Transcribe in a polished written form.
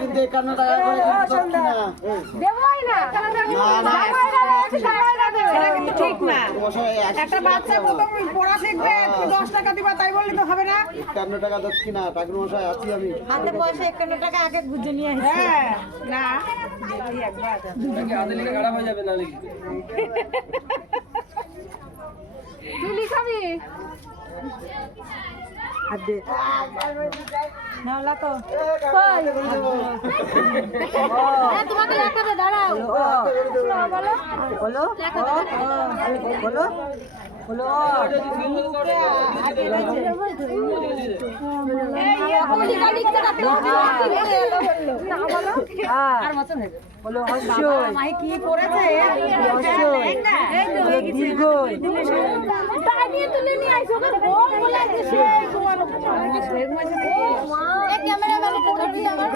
কিন্তু 51 টাকা করে কিন্তু না দেবই না না এটা কিন্তু ঠিক না। মশাই একটা বাচ্চা প্রথম পড়া শিখবে, তুমি 10 টাকা দিবা তাই বললে তো হবে না। 51 টাকা দক্ষিণা ঠাকুর মশাই আছি আমি হাতে পয়সা 51 টাকা আগে গুজে নিয়ে আসি। হ্যাঁ না যদি একবার তুই লিখাবি হাতে নাও লাকো। তোমাকে দেখাবে, দাঁড়াও বলো বলো বলো বলো মাই কি করেছে তাই নিয়ে তুলে নিয়ে আইছো ওকে বল বলে আছে সেই তোমার ক্যামেরাম্যান তো ধরবি আমার